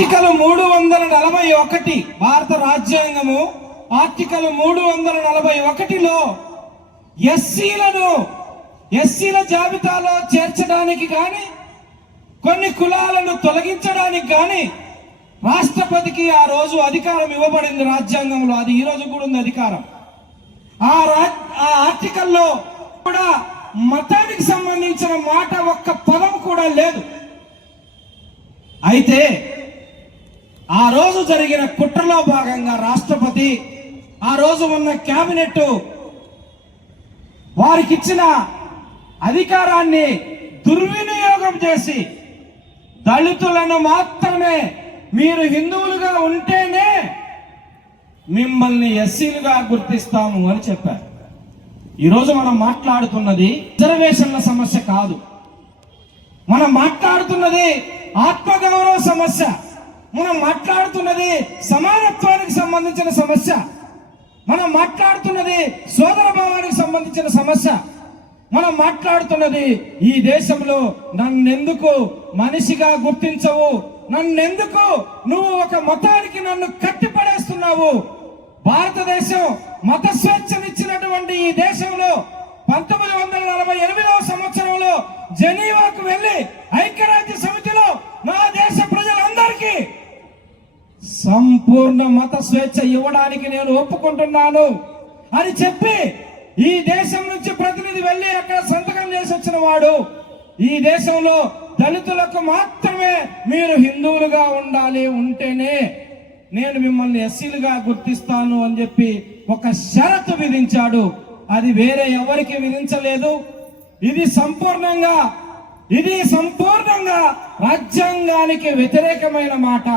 Article 341 భారత రాజ్యాంగము article 341లో ఎస్సీల జాబితాలో చేర్చడానికి కానీ కొన్ని కులాలను తొలగించడానికి కానీ రాష్ట్రపతికి ఆ రోజు అధికారం ఇవ్వబడింది రాజ్యాంగంలో. అది ఈ రోజు కూడా ఉంది అధికారం. ఆ ఆర్టికల్లో కూడా మతానికి సంబంధించిన మాట ఒక్క పదం కూడా లేదు. అయితే ఆ రోజు జరిగిన కుట్రలో భాగంగా రాష్ట్రపతి ఆ రోజు ఉన్న కేబినెట్ వారికి ఇచ్చిన అధికారాన్ని దుర్వినియోగం చేసి దళితులను మాత్రమే మీరు హిందువులుగా ఉంటేనే మిమ్మల్ని ఎస్సీలుగా గుర్తిస్తాము అని చెప్పారు. ఈరోజు మనం మాట్లాడుతున్నది రిజర్వేషన్ల సమస్య కాదు. మనం మాట్లాడుతున్నది ఆత్మగౌరవ సమస్య. మనం మాట్లాడుతున్నది సమానత్వానికి సంబంధించిన సమస్య. మనం మాట్లాడుతున్నది సోదర భావానికి సంబంధించిన సమస్య. మనం మాట్లాడుతున్నది ఈ దేశంలో నన్నెందుకు మనిషిగా గుర్తించవు, నన్నెందుకు నువ్వు ఒక మతానికి నన్ను కట్టిపడేస్తున్నావు. భారతదేశం మత స్వేచ్ఛనిచ్చినటువంటి ఈ దేశంలో 1948వ సంవత్సరంలో జెనీవాకు వెళ్లి ఐక్యరాజ్య సమితిలో నా దేశ ప్రజలందరికీ సంపూర్ణ మత స్వేచ్ఛ ఇవ్వడానికి నేను ఒప్పుకుంటున్నాను అని చెప్పి ఈ దేశం నుంచి ప్రతినిధి వెళ్లి అక్కడ సంతకం చేసి వచ్చిన వాడు. ఈ దేశంలో దళితులకు మాత్రమే మీరు హిందువులుగా ఉండాలి, ఉంటేనే నేను మిమ్మల్ని ఎస్సీలుగా గుర్తిస్తాను అని చెప్పి ఒక షరతు విధించాడు. అది వేరే ఎవరికి విధించలేదు. ఇది సంపూర్ణంగా రాజ్యాంగానికి వ్యతిరేకమైన మాట.